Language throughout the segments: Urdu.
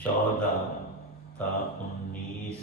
14 ta 19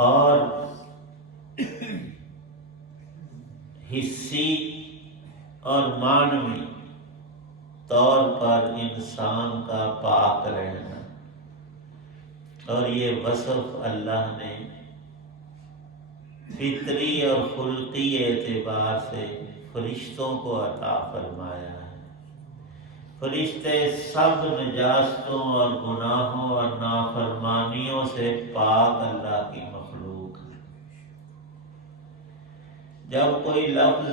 اور حصی اور معنوی طور پر انسان کا پاک رہنا، اور یہ وصف اللہ نے فطری اور خلقی اعتبار سے فرشتوں کو عطا فرمایا ہے۔ فرشتے سب نجاستوں اور گناہوں اور نافرمانیوں سے پاک اللہ کی مخلوق ہے۔ جب کوئی لفظ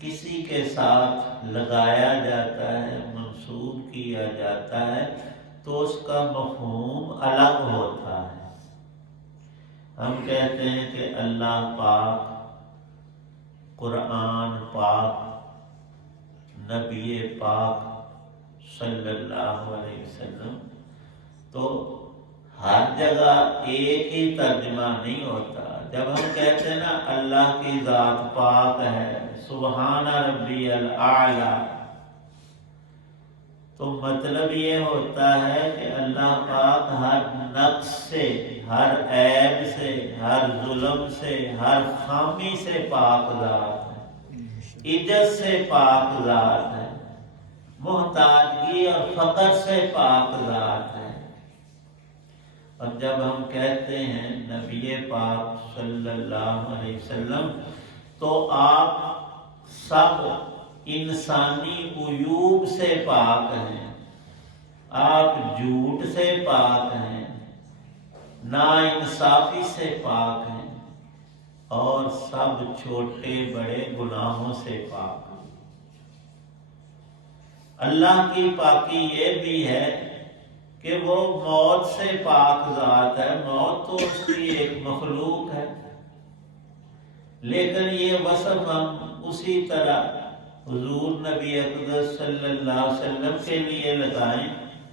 کسی کے ساتھ لگایا جاتا ہے، منسوب کیا جاتا ہے، تو اس کا مفہوم الگ ہوتا ہے۔ ہم کہتے ہیں کہ اللہ پاک، قرآن پاک، نبی پاک صلی اللہ علیہ وسلم، تو ہر جگہ ایک ہی ترجمہ نہیں ہوتا۔ جب ہم کہتے ہیں نا اللہ کی ذات پاک ہے، سبحان ربی الاعلی، تو مطلب یہ ہوتا ہے کہ اللہ پاک ہر نقص سے، ہر عیب سے، ہر ظلم سے، ہر خامی سے پاک ذات ہے، عجز سے پاک ذات ہے، محتاجگی اور فقر سے پاک ذات ہے۔ اور جب ہم کہتے ہیں نبی پاک صلی اللہ علیہ وسلم، تو آپ سب انسانی عیوب سے پاک ہیں، آپ جھوٹ سے پاک ہیں، ناانصافی سے پاک ہیں، اور سب چھوٹے بڑے گناہوں سے پاک ہیں۔ اللہ کی پاکی یہ بھی ہے کہ وہ موت سے پاک ذات ہے، موت تو اس کی ایک مخلوق ہے، لیکن یہ وصف ہم اسی طرح حضور نبی اقدس صلی اللہ علیہ وسلم کے لیے لگائیں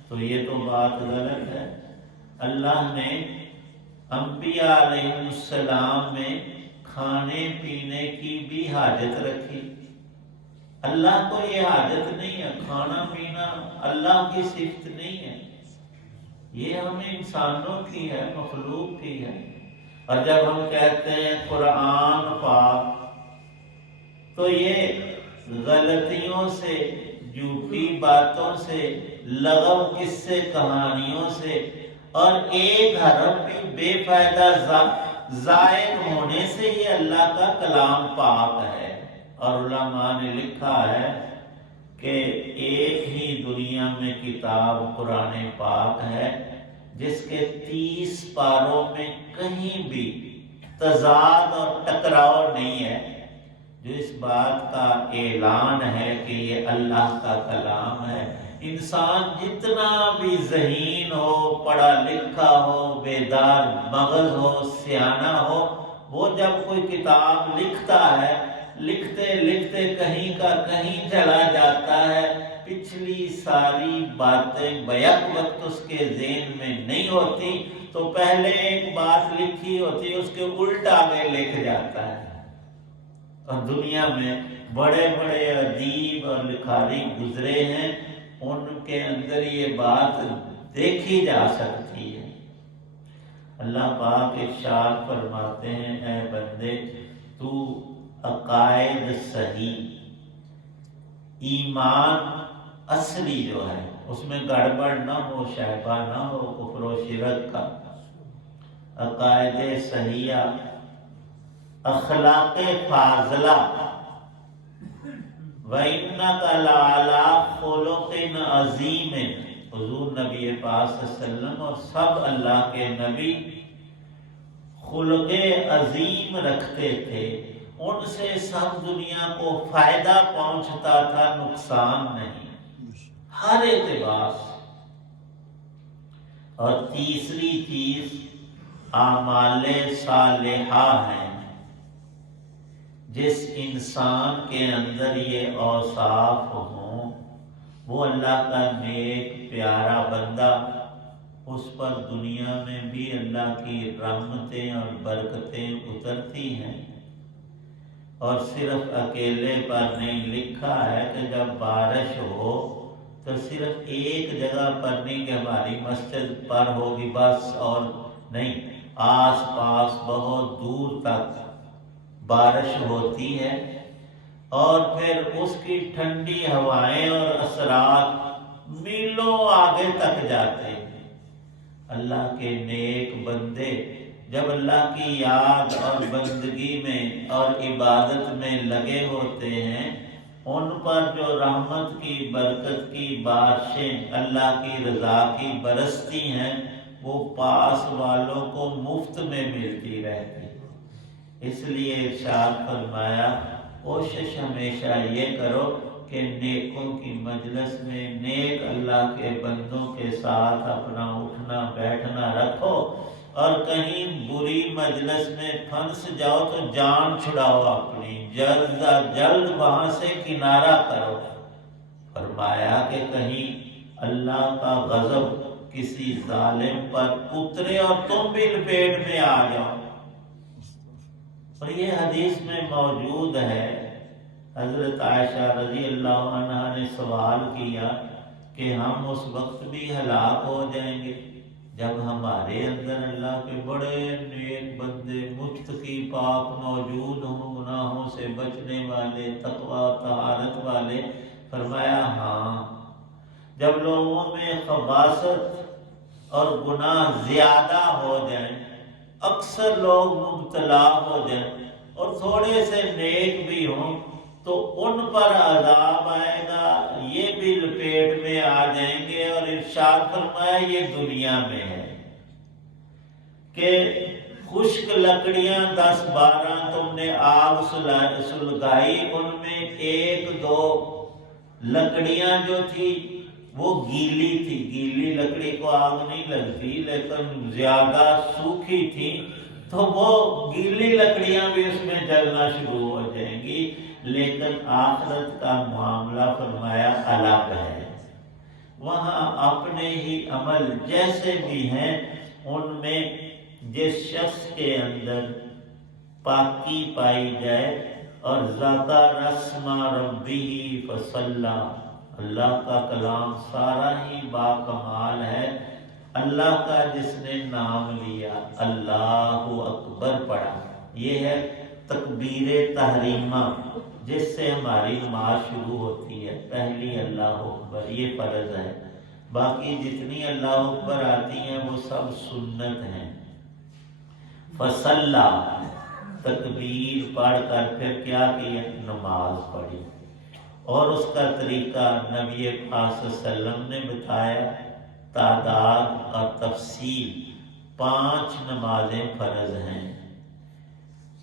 تو یہ تو بات غلط ہے۔ اللہ نے انبیاء علیہ السلام میں کھانے پینے کی بھی حاجت رکھی۔ اللہ کو یہ حاجت نہیں ہے، کھانا پینا اللہ کی صفت نہیں ہے، یہ ہمیں انسانوں کی ہے، مخلوق کی ہے۔ اور جب ہم کہتے ہیں قرآن پاک، تو یہ غلطیوں سے، جھوٹی باتوں سے، لغو قصے کہانیوں سے، اور ایک حرف بھی بے فائدہ زائد ہونے سے یہ اللہ کا کلام پاک ہے۔ اور علماء نے لکھا ہے کہ ایک ہی دنیا میں کتاب قرآن پاک ہے جس کے 30 پاروں میں کہیں بھی تضاد اور ٹکراؤ نہیں ہے، جو اس بات کا اعلان ہے کہ یہ اللہ کا کلام ہے۔ انسان جتنا بھی ذہین ہو، پڑھا لکھا ہو، بیدار مغز ہو، سیانہ ہو، وہ جب کوئی کتاب لکھتا ہے، لکھتے لکھتے کہیں کا کہیں چلا جاتا ہے، پچھلی ساری باتیں بیک وقت اس کے ذہن میں نہیں ہوتی، تو پہلے ایک بات لکھی ہوتی ہے اس کے الٹ آگے لکھ جاتا ہے۔ اور دنیا میں بڑے بڑے ادیب اور لکھاری گزرے ہیں، ان کے اندر یہ بات دیکھی جا سکتی ہے۔ اللہ پاک ارشاد فرماتے ہیں، اے بندے تو عقائد صحیح، ایمان اصلی جو ہے اس میں گڑبڑ نہ ہو، شائبہ نہ ہو کفر و شرک کا، عقائد صحیحہ، اخلاق فاضلہ، وَإِنَّكَ لَعَلَىٰ خُلُقٍ عَظِيمٍ، حضور نبی پاک صلی اللہ علیہ وسلم اور سب اللہ کے نبی خلق عظیم رکھتے تھے، ان سے سب دنیا کو فائدہ پہنچتا تھا، نقصان نہیں، ہر اعتبار سے۔ اور تیسری چیز اعمال صالحہ ہیں۔ جس انسان کے اندر یہ اوصاف ہوں، وہ اللہ کا نیک پیارا بندہ، اس پر دنیا میں بھی اللہ کی رحمتیں اور برکتیں اترتی ہیں۔ اور صرف اکیلے پر نہیں، لکھا ہے کہ جب بارش ہو تو صرف ایک جگہ پر نہیں کہ ہماری مسجد پر ہوگی بس اور نہیں، آس پاس بہت دور تک بارش ہوتی ہے اور پھر اس کی ٹھنڈی ہوائیں اور اثرات میلوں آگے تک جاتے ہیں۔ اللہ کے نیک بندے جب اللہ کی یاد اور بندگی میں اور عبادت میں لگے ہوتے ہیں، ان پر جو رحمت کی برکت کی بارشیں اللہ کی رضا کی برستی ہیں وہ پاس والوں کو مفت میں ملتی رہتی۔ اس لیے ارشاد فرمایا کوشش ہمیشہ یہ کرو کہ نیکوں کی مجلس میں نیک اللہ کے بندوں کے ساتھ اپنا اٹھنا بیٹھنا رکھو، اور کہیں بری مجلس میں پھنس جاؤ تو جان چھڑاؤ اپنی، جلد از جلد وہاں سے کنارہ کرو۔ فرمایا کہ کہیں اللہ کا غضب کسی ظالم پر اترے اور تم بھی لپیٹ میں آ جاؤ۔ اور یہ حدیث میں موجود ہے، حضرت عائشہ رضی اللہ عنہا نے سوال کیا کہ ہم اس وقت بھی ہلاک ہو جائیں گے جب ہمارے اندر اللہ کے بڑے نیک بندے متقی پاک موجود ہوں، گناہوں سے بچنے والے، تقوی طہارت والے؟ فرمایا ہاں، جب لوگوں میں خباثت اور گناہ زیادہ ہو جائیں، اکثر لوگ مبتلا ہو جائیں اور تھوڑے سے نیک بھی ہوں تو ان پر عذاب آئے گا، یہ بھی لپیٹ میں آ جائیں گے۔ اور ارشاد فرمایا یہ دنیا میں ہے کہ خشک لکڑیاں 10-12 تم نے آگ سلگائی، ان میں 1-2 لکڑیاں جو تھی وہ گیلی تھی، گیلی لکڑی کو آگ نہیں لگتی، لیکن زیادہ سوکھی تھی تو وہ گیلی لکڑیاں بھی اس میں جلنا شروع ہو جائیں گی۔ لیکن آخرت کا معاملہ فرمایا الگ ہے، وہاں اپنے ہی عمل جیسے بھی ہیں ان میں جس شخص کے اندر پاکی پائی جائے اور ذکر اسم ربہ فصلی، اللہ کا کلام سارا ہی با کمال ہے، اللہ کا جس نے نام لیا، اللہ اکبر پڑھا، یہ ہے تکبیر تحریمہ جس سے ہماری نماز شروع ہوتی ہے، پہلی اللہ اکبر، یہ فرض ہے، باقی جتنی اللہ اکبر آتی ہیں وہ سب سنت ہیں۔ فصلی، تکبیر پڑھ کر پھر کیا کیا؟ نماز پڑھی، اور اس کا طریقہ نبی پاک صلی اللہ علیہ وسلم نے بتایا، تعداد اور تفصیل۔ 5 نمازیں فرض ہیں،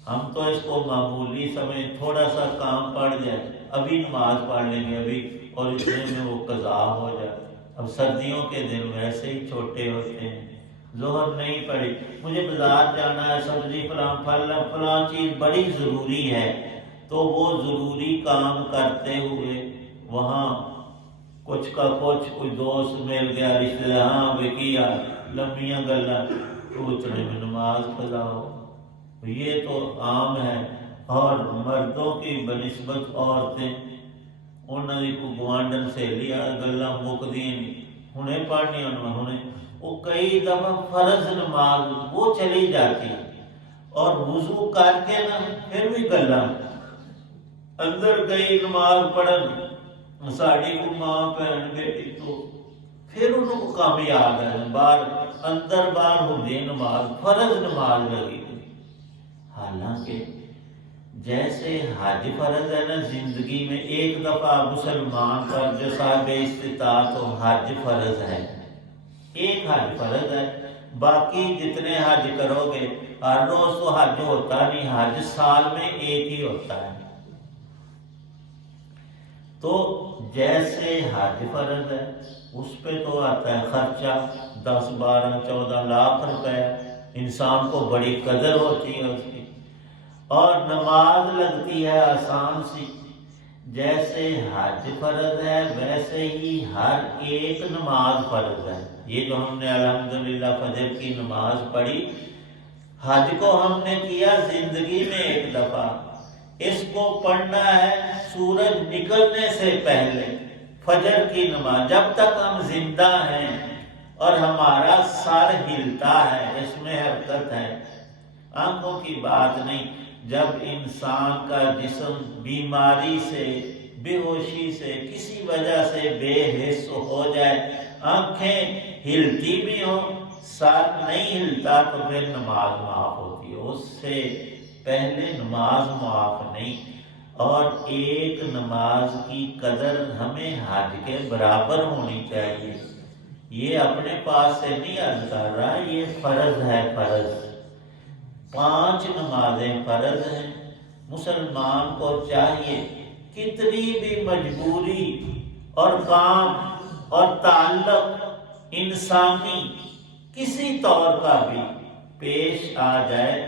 ہم تو اس کو معمولی سمجھ، تھوڑا سا کام پڑ جائے ابھی نماز پڑھ لیں گے ابھی، اور اتنے میں وہ قضا ہو جائے۔ اب سردیوں کے دن ویسے ہی چھوٹے ہوتے ہیں، ظہر نہیں پڑی، مجھے بازار جانا ہے، سبزی فلاں چیز بڑی ضروری ہے، تو وہ ضروری کام کرتے ہوئے وہاں کچھ کا کچھ، کوئی دوست مل گیا، رشتے دار، ہاں بے کیا لمبیاں گلاں، تو اتنے میں نماز قضا ہو۔ یہ تو عام ہے، اور مردوں کی بنسبت عورتیں، انہوں نے کو گوانڈن سے لیا گلاں مکدی ہنے پڑھنی، انہیں وہ کئی دفعہ فرض نماز وہ چلی جاتی، اور وضو کر کے نا پھر بھی گلاں اندر گئی نماز پڑھن، ساڑی کو ماں بہن بیٹی، تو پھر انہوں کو کام یاد ہے، باہر اندر باہر ہوندی نماز، فرض نماز لگی۔ حالانکہ جیسے حج فرض ہے نا زندگی میں، ایک دفعہ مسلمان پر جو صاحب استطاعت ہو حج فرض ہے، ایک حج فرض ہے، باقی جتنے حج کرو گے، ہر روز تو حج ہوتا نہیں، حج سال میں ایک ہی ہوتا ہے۔ تو جیسے حج فرض ہے اس پہ تو آتا ہے خرچہ 10, 12, 14 لاکھ روپے، انسان کو بڑی قدر ہوتی ہے اس کی، اور نماز لگتی ہے آسان سی، جیسے حج فرض ہے ویسے ہی ہر ایک نماز فرض ہے۔ یہ جو ہم نے الحمدللہ فجر کی نماز پڑھی، حج کو ہم نے کیا زندگی میں ایک دفعہ، اس کو پڑھنا ہے سورج نکلنے سے پہلے، فجر کی نماز، جب تک ہم زندہ ہیں اور ہمارا سر ہلتا ہے، اس میں حرکت ہے، آنکھوں کی بات نہیں۔ جب انسان کا جسم بیماری سے، بے ہوشی سے، کسی وجہ سے بے حس ہو جائے، آنکھیں ہلتی بھی ہوں، سر نہیں ہلتا، تو پھر نماز معاف ہوتی ہے، اس سے پہلے نماز معاف نہیں۔ اور ایک نماز کی قدر ہمیں حج کے برابر ہونی چاہیے۔ یہ اپنے پاس سے نہیں عرض کر رہا، یہ فرض ہے، فرض 5 نمازیں فرض ہیں۔ مسلمان کو چاہیے کتنی بھی مجبوری اور کام اور تعلق انسانی کسی طور کا بھی پیش آ جائے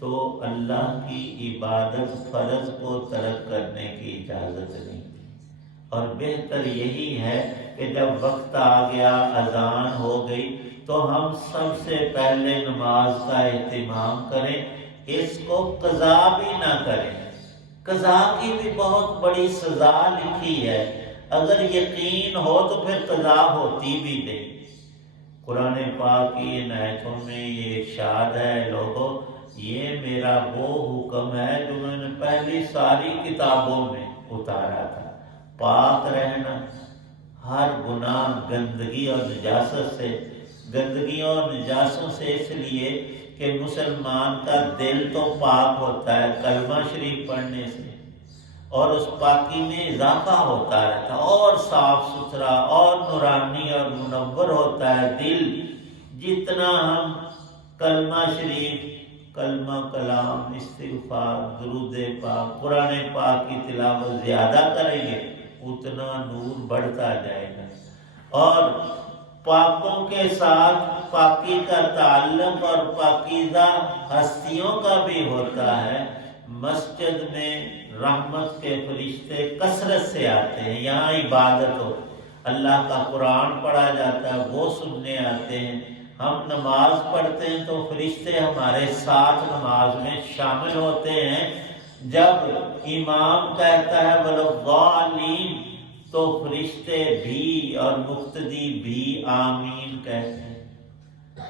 تو اللہ کی عبادت فرض کو ترک کرنے کی اجازت نہیں۔ اور بہتر یہی ہے کہ جب وقت آ گیا، اذان ہو گئی، تو ہم سب سے پہلے نماز کا اہتمام کریں، اس کو قضا بھی نہ کریں۔ قضا کی بھی بہت بڑی سزا لکھی ہے، اگر یقین ہو تو پھر قضا ہوتی بھی نہیں۔ قرآن پاک کی ان آیتوں میں یہ ارشاد ہے، لوگوں یہ میرا وہ حکم ہے جو میں نے پہلی ساری کتابوں میں اتارا تھا، پاک رہنا ہر گناہ، گندگی اور نجاست سے۔ گندگیوں اور نجاستوں سے اس لیے کہ مسلمان کا دل تو پاک ہوتا ہے کلمہ شریف پڑھنے سے، اور اس پاکی میں اضافہ ہوتا رہتا، اور صاف ستھرا اور نورانی اور منور ہوتا ہے دل۔ جتنا ہم کلمہ شریف، کلمہ کلام، استغفار، درود پاک، قرآن پاک کی تلاوت زیادہ کریں گے، اتنا نور بڑھتا جائے گا۔ اور پاکوں کے ساتھ پاکی کا تعلق اور پاکیزہ ہستیوں کا بھی ہوتا ہے۔ مسجد میں رحمت کے فرشتے کثرت سے آتے ہیں، یہاں عبادت ہو، اللہ کا قرآن پڑھا جاتا ہے، وہ سننے آتے ہیں۔ ہم نماز پڑھتے ہیں تو فرشتے ہمارے ساتھ نماز میں شامل ہوتے ہیں۔ جب امام کہتا ہے وَلَضَّالِّينَ تو فرشتے بھی اور مقتدی بھی آمین کہتے ہیں۔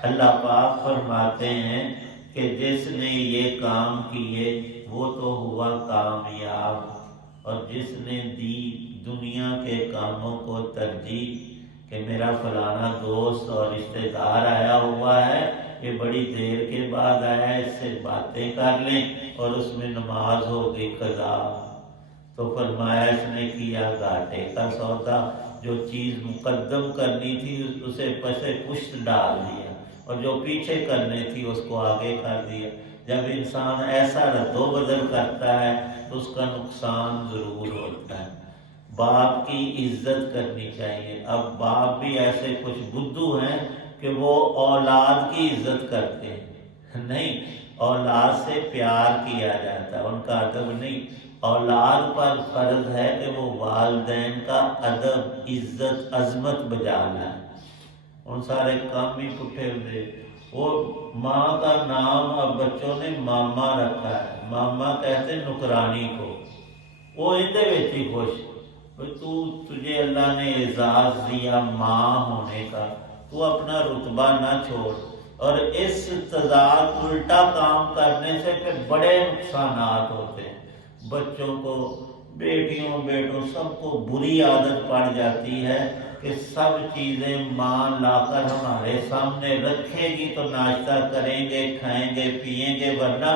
اللہ پاک فرماتے ہیں کہ جس نے یہ کام کیے وہ تو ہوا کامیاب، اور جس نے دی دنیا کے کاموں کو ترجیح کہ میرا فلانا دوست اور رشتہ دار آیا ہوا ہے، یہ بڑی دیر کے بعد آیا ہے، اس سے باتیں کر لیں، اور اس میں نماز ہو گئی قضا، تو فرمایا اس نے کیا گھاٹے کا سودا۔ جو چیز مقدم کرنی تھی اسے پسے پشت ڈال دیا، اور جو پیچھے کرنی تھی اس کو آگے کر دیا۔ جب انسان ایسا رد و بدل کرتا ہے تو اس کا نقصان ضرور ہوتا ہے۔ باپ کی عزت کرنی چاہیے۔ اب باپ بھی ایسے کچھ بدھو ہیں کہ وہ اولاد کی عزت کرتے ہیں، نہیں، اولاد سے پیار کیا جاتا ہے، ان کا ادب نہیں۔ اولاد پر فرض ہے کہ وہ والدین کا ادب، عزت، عظمت بجا لائے۔ ان سارے کام ہی پٹھے ہوئے۔ وہ ماں کا نام اب بچوں نے ماما رکھا ہے، ماما کہتے نکرانی کو، وہ اندے وچ ہی خوش۔ تجھے اللہ نے اعزاز دیا ماں ہونے کا، تو اپنا رتبہ نہ چھوڑ۔ اور اس تضاد الٹا کام کرنے سے پھر بڑے نقصانات ہوتے ہیں۔ بچوں کو، بیٹیوں بیٹوں سب کو بری عادت پڑ جاتی ہے کہ سب چیزیں ماں لا کر ہمارے سامنے رکھے گی تو ناشتہ کریں گے، کھائیں گے، پیئیں گے، ورنہ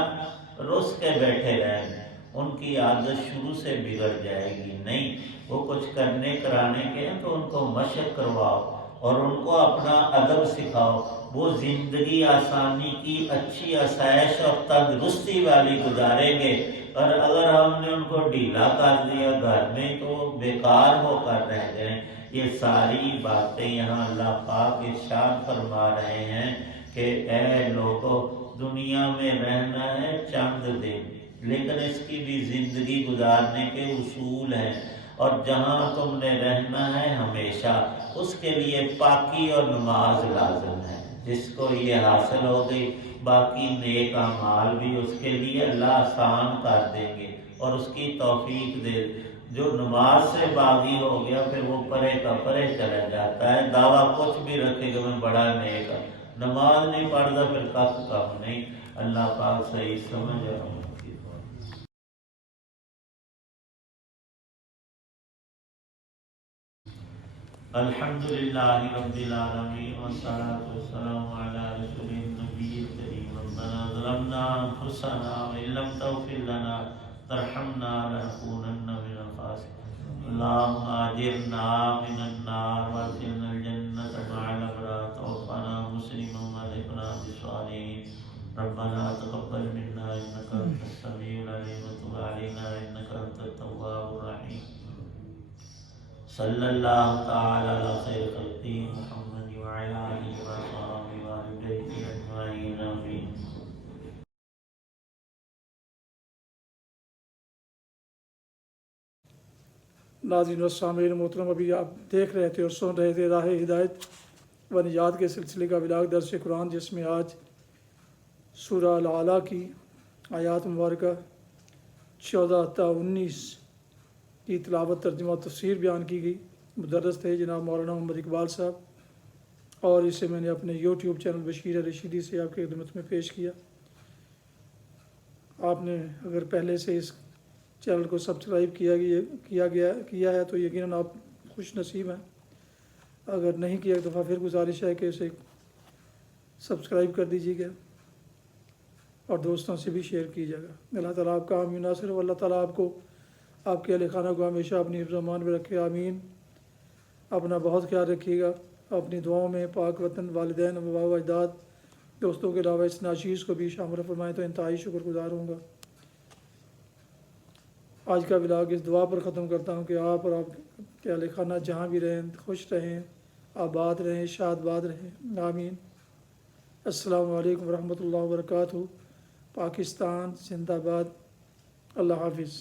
رس کے بیٹھے رہیں گے۔ ان کی عادت شروع سے بگڑ جائے گی۔ نہیں، وہ کچھ کرنے کرانے کے ہیں تو ان کو مشق کرواؤ اور ان کو اپنا ادب سکھاؤ، وہ زندگی آسانی کی، اچھی آسائش اور تندرستی والی گزاریں گے۔ اور اگر ہم نے ان کو ڈھیلا کر دیا گھر میں تو وہ بیکار ہو کر رہ جائیں۔ یہ ساری باتیں یہاں اللہ پاک ارشاد فرما رہے ہیں کہ اے لوگوں، دنیا میں رہنا ہے چند دن، لیکن اس کی بھی زندگی گزارنے کے اصول ہیں، اور جہاں تم نے رہنا ہے ہمیشہ، اس کے لیے پاکی اور نماز لازم ہے۔ جس کو یہ حاصل ہو گئی، باقی نیک اعمال بھی اس کے لیے اللہ آسان کر دیں گے اور اس کی توفیق دے۔ جو نماز سے باغی ہو گیا پھر وہ پرے کا پرے چلا جاتا ہے، دعویٰ کچھ بھی رکھے کہ میں بڑا نیک ہوں، نماز نہیں پڑھتا پھر کس کام نہیں۔ اللہ پاک صحیح سمجھ اور عمل کی۔ الحمدللہ رب العالمین والصلاة والسلام علی رسول النبی الکریم۔ ربنا ظلمنا انفسنا وان لم تغفر لنا ترحمنا لنکونن من الخاسرین۔ اللہم اجرنا من النار وادخلنا الجنة مع الابرار، توفنا مسلما والحقنا بالصالحین۔ ربنا تقبل منا انک انت السمیع العلیم وتب علینا انک انت التواب الرحیم۔ صلی اللہ تعالی علی خیر خلقہ محمد وعلی آلہ وصحبہ وآل بیتہ اجمعین آمین۔ ناظرین و سامعین محترم، ابھی آپ دیکھ رہے تھے اور سن رہے تھے راہ ہدایت و نجات کے سلسلے کا ولاگ درس قرآن، جس میں آج سورہ الاعلیٰ کی آیات مبارکہ 14 تا 19 کی تلاوت، ترجمہ و تفسیر بیان کی گئی۔ مدرس تھے جناب مولانا محمد اقبال صاحب، اور اسے میں نے اپنے یوٹیوب چینل بشیر رشیدی سے آپ کی خدمت میں پیش کیا۔ آپ نے اگر پہلے سے اس چینل کو سبسکرائب کیا ہے تو یقیناً آپ خوش نصیب ہیں، اگر نہیں کیا ایک دفعہ پھر گزارش ہے کہ اسے سبسکرائب کر دیجیے گا اور دوستوں سے بھی شیئر کیجیے گا۔ اللہ تعالیٰ آپ کا حامی ناصر ہو، اللہ تعالیٰ آپ کو، آپ کے اہل خانہ کو ہمیشہ اپنی حفظ و امان میں رکھے، آمین۔ اپنا بہت خیال رکھیے گا، اپنی دعاؤں میں پاک وطن، والدین و اجداد، دوستوں کے علاوہ اس ناچیز کو بھی شامل فرمائیں تو انتہائی شکر گزار ہوں گا۔ آج کا ولاگ اس دعا پر ختم کرتا ہوں کہ آپ اور آپ کے اہل خانہ جہاں بھی رہیں خوش رہیں، آباد رہیں، شاد باد رہیں، آمین۔ السلام علیکم ورحمۃ اللہ وبرکاتہ۔ پاکستان زندہ باد۔ اللہ حافظ۔